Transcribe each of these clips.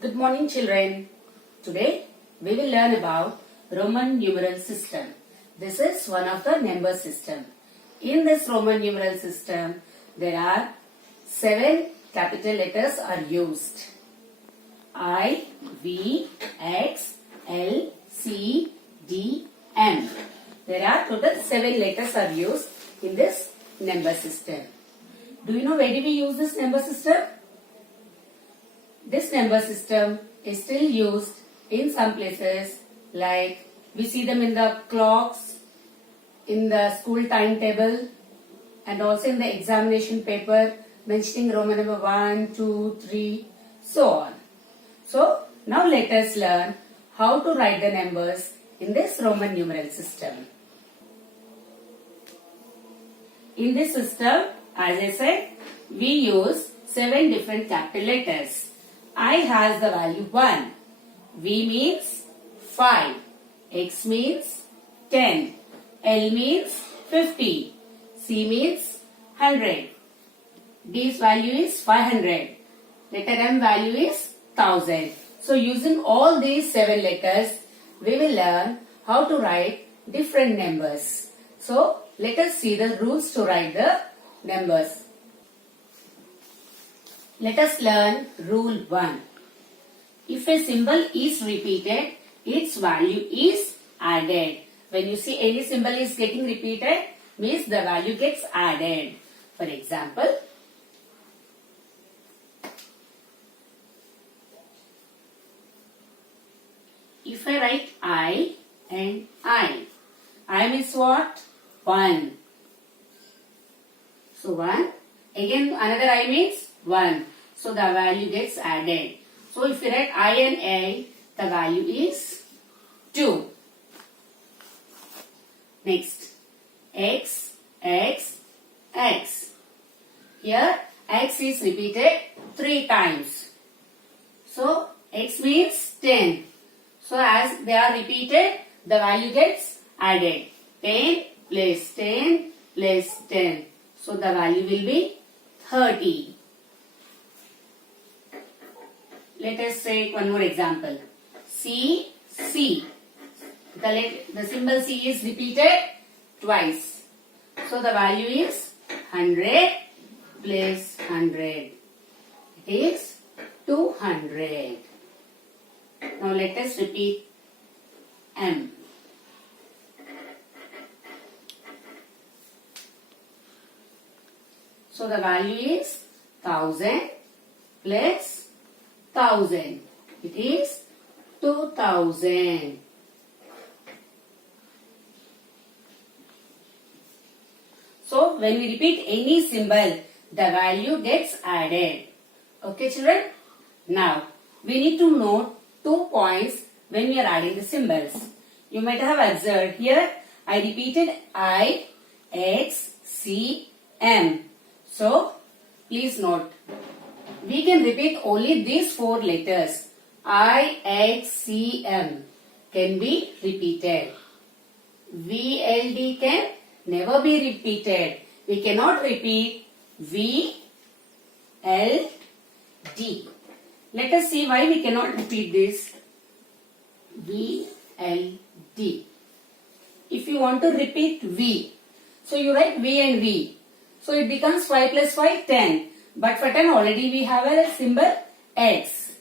Good morning, children. Today we will learn about Roman numeral system. This is one of the number system. In this Roman numeral system, there are 7 capital letters are used. I, V, X, L, C, D, M. There are total 7 letters are used in this number system. Do you know where do we use this number system? This number system is still used in some places, like we see them in the clocks, in the school timetable, and also in the examination paper mentioning Roman number 1, 2, 3, so on. So now let us learn how to write the numbers in this Roman numeral system. In this system, as I said, we use 7 different capital letters. I has the value 1. V means 5. X means 10. L means 50. C means 100. D's value is 500. Letter M value is 1000. So using all these 7 letters, we will learn how to write different numbers. So let us see the rules to write the numbers. Let us learn rule 1. If a symbol is repeated, its value is added. When you see any symbol is getting repeated, means the value gets added. For example, if I write I and I means what? 1. So 1. Again another I means 1. So the value gets added. So if you write I and A, the value is 2. Next, X, X, X. Here X is repeated 3 times. So X means 10. So as they are repeated, the value gets added. 10 plus 10 plus 10. So the value will be 30. Let us take one more example. C, C. The symbol C is repeated twice. So the value is 100 plus 100. It is 200. Now let us repeat M. So the value is 1000 plus 1000. It is 2000. So when we repeat any symbol, the value gets added. Okay, children? Now we need to note 2 points when we are adding the symbols. You might have observed here I repeated I, X, C, M. So please note, we can repeat only these 4 letters. I, X, C, M can be repeated. V, L, D can never be repeated. We cannot repeat V, L, D. Let us see why we cannot repeat this. V, L, D. If you want to repeat V, so you write V and V. So it becomes 5 plus 5, 10. But for 10 already we have a symbol X.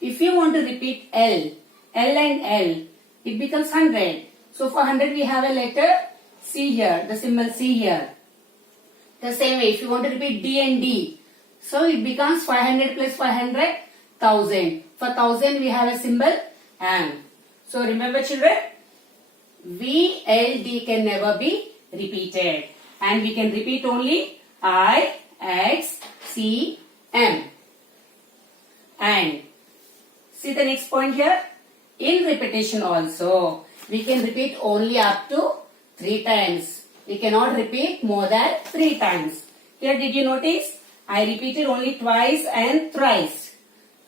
If you want to repeat L, L and L, it becomes 100. So for 100 we have a letter C here, the symbol C here. The same way if you want to repeat D and D, so it becomes 500 plus 500, 1000. For 1000 we have a symbol M. So remember children, V, L, D can never be repeated. And we can repeat only I, X, C, M. And see the next point here. In repetition also, we can repeat only up to 3 times. We cannot repeat more than 3 times. Here did you notice? I repeated only twice and thrice.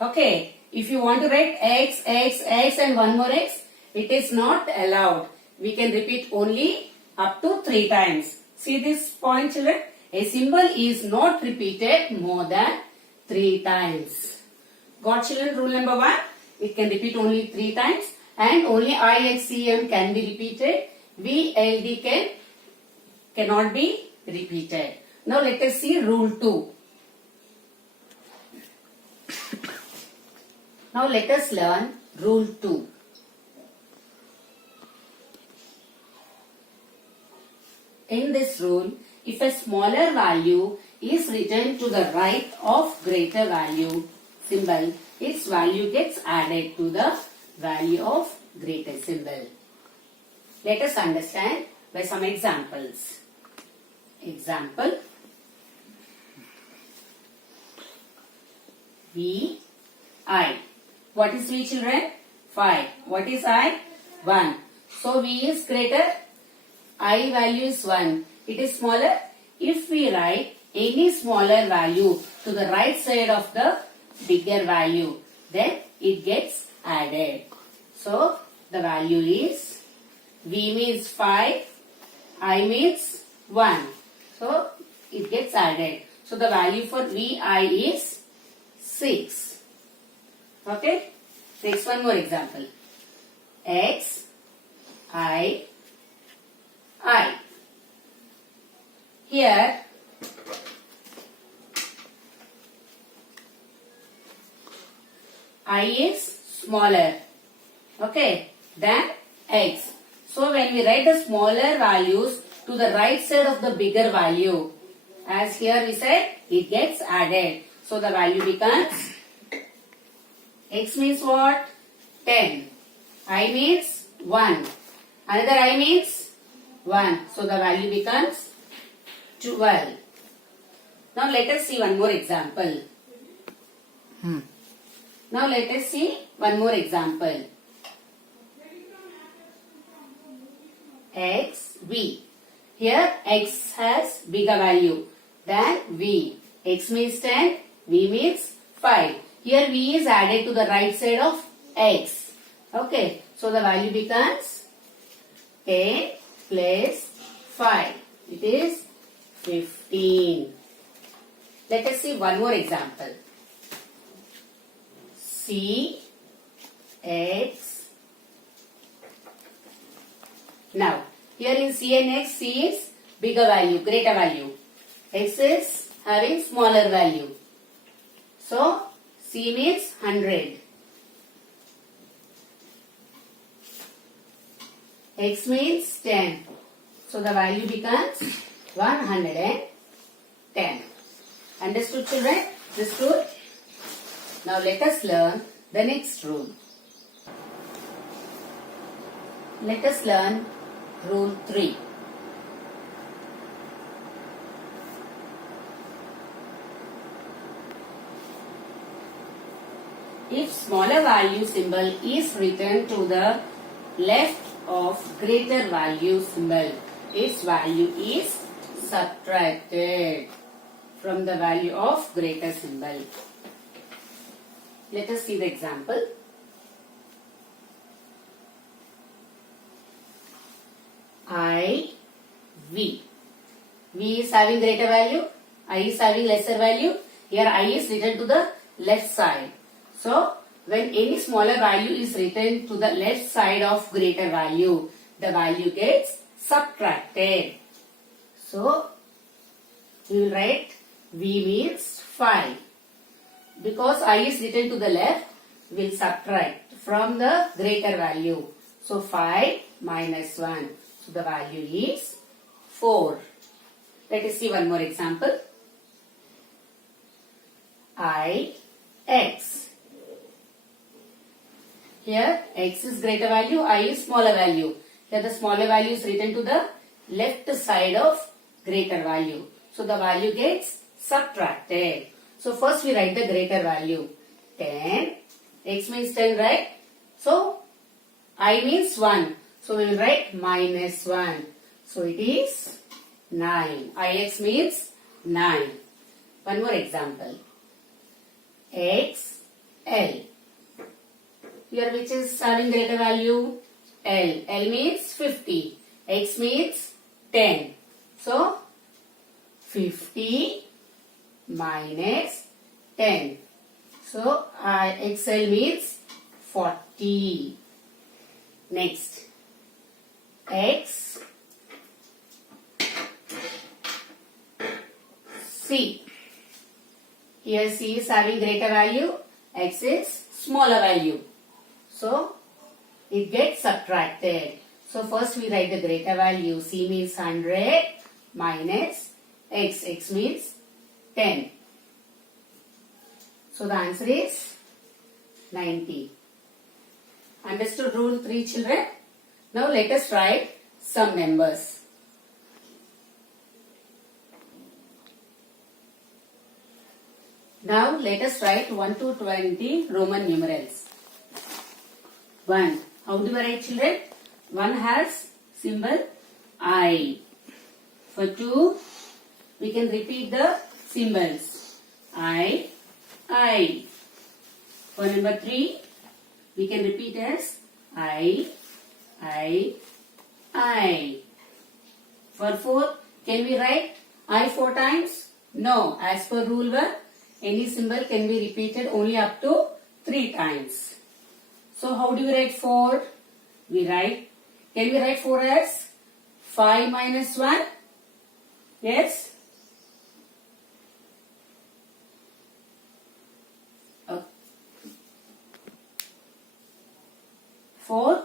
Okay. If you want to write X, X, X and one more X, it is not allowed. We can repeat only up to 3 times. See this point children? A symbol is not repeated more than 3 times. Got children? Rule number 1. It can repeat only 3 times and only IHCM can be repeated. VLD cannot be repeated. Now let us see rule 2. Now let us learn rule 2. In this rule, if a smaller value is written to the right of greater value symbol, its value gets added to the value of greater symbol. Let us understand by some examples. Example. V, I. What is V, children? 5. What is I? 1. So V is greater. I value is 1. It is smaller. If we write any smaller value to the right side of the bigger value, then it gets added. So the value is V means 5, I means 1. So it gets added. So the value for VI is 6. Okay. Next one more example. X, I. Here I is smaller, okay, than X. So when we write the smaller values to the right side of the bigger value, as here we said, it gets added. So the value becomes, X means what? 10. I means 1. Another I means 1. So the value becomes 12. Now let us see one more example. Now let us see one more example. X, V. Here X has bigger value than V. X means 10, V means 5. Here V is added to the right side of X. Okay, so the value becomes 10 plus 5. It is 15. Let us see one more example. C, X. Now, here in C and X, C is bigger value, greater value. X is having smaller value. So, C means 100. X means 10. So, the value becomes 110. Understood, children? This rule? Now, let us learn the next rule. Let us learn rule 3. If smaller value symbol is written to the left of greater value symbol, its value is subtracted from the value of greater symbol. Let us see the example. I, V. V is having greater value, I is having lesser value. Here I is written to the left side. So, when any smaller value is written to the left side of greater value, the value gets subtracted. So, we will write V means 5. Because I is written to the left, we will subtract from the greater value. So, 5 minus 1. So, the value is 4. Let us see one more example. I, X. Here X is greater value, I is smaller value. Here the smaller value is written to the left side of greater value. So the value gets subtracted. So first we write the greater value. 10. X means 10, right? So I means 1. So we will write minus 1. So it is 9. IX means 9. One more example. X, L. Here which is having greater value? L. L means 50. X means 10. So, 50 minus 10. So XL means 40. Next, X C. Here C is having greater value, X is smaller value. So it gets subtracted. So first we write the greater value. C means 100 minus X. X means 10. So the answer is 90. Understood rule 3, children? Now let us write some numbers. Now let us write 1 to 20 Roman numerals. 1. How do we write, children? 1 has symbol I. For 2, we can repeat the symbols. I. For number 3, we can repeat as I. For 4, can we write I 4 times? No. As per rule 1, any symbol can be repeated only up to 3 times. So how do we write 4? Can we write 4 as 5 minus 1? Yes? 4,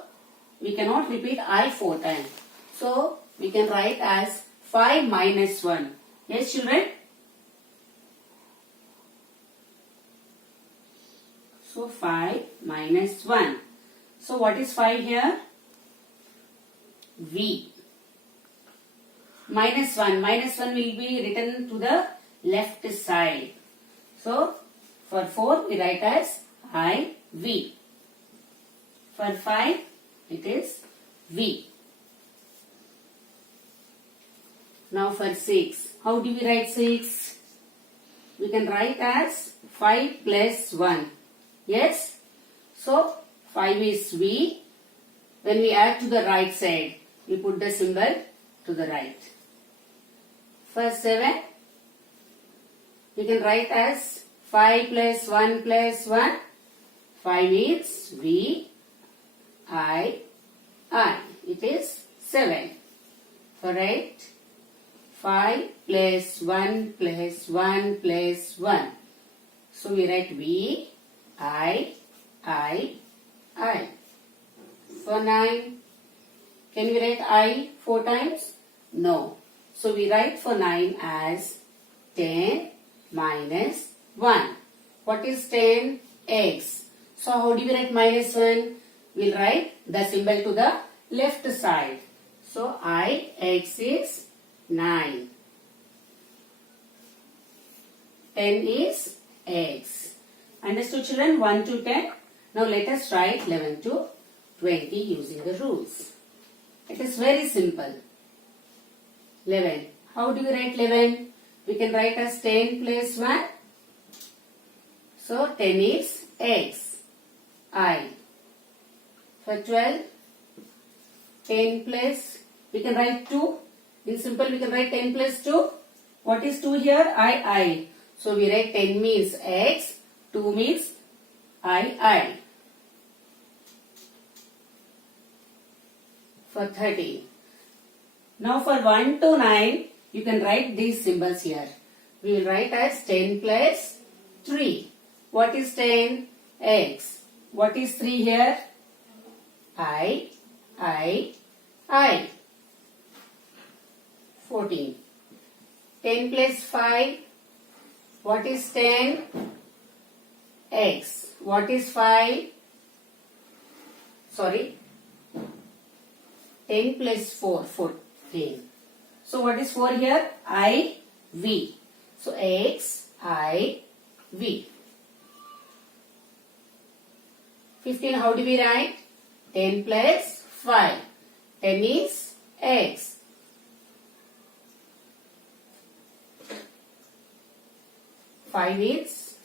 we cannot repeat I 4 times. So we can write as 5 minus 1. Yes, children? So 5 minus 1. So what is 5 here? V. Minus 1. Minus 1 will be written to the left side. So for 4 we write as IV. For 5 it is V. Now for 6. How do we write 6? We can write as 5 plus 1. Yes? So 5 is V. When we add to the right side, we put the symbol to the right. For 7, we can write as 5 plus 1 plus 1. 5 means V, I. It is 7. For 8, 5 plus 1 plus 1 plus 1. So we write V, I. For 9, can we write I 4 times? No. So we write for 9 as 10 minus 1. What is 10? X. So how do we write minus 1? We'll write the symbol to the left side. So X is 9. 10 is X. Understood, children? 1 to 10. Now let us write 11 to 20 using the rules. It is very simple. 11. How do we write 11? We can write as 10 plus 1. So 10 is X. I. For 12, 10 plus, we can write 2. In simple, we can write 10 plus 2. What is 2 here? I. So we write 10 means X, 2 means I. For 13. Now for 1 to 9, you can write these symbols here. We will write as 10 plus 3. What is 10? X. What is 3 here? I. 14. 10 plus 5. What is 10? X. What is 5? Sorry. 10 plus 4. 14. So what is 4 here? IV. So X, I, V. 15. How do we write? 10 plus 5. 10 is X. 5 is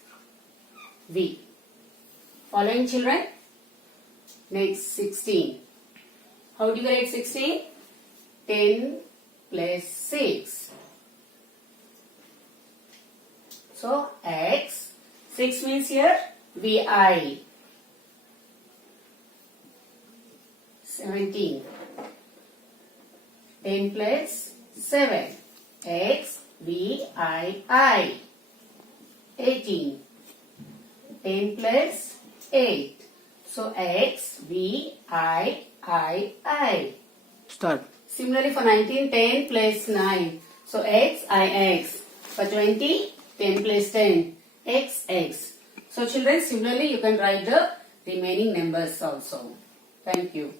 V. Following, children? Next, 16. How do you write 16? 10 plus 6. So X. 6 means here VI. 17. 10 plus 7. X, V, I. 18. 10 plus 8. So X, V, I. Start. Similarly for 19, 10 plus 9. So X, Ix. For 20, 10 plus 10. X. So children, similarly you can write the remaining numbers also. Thank you.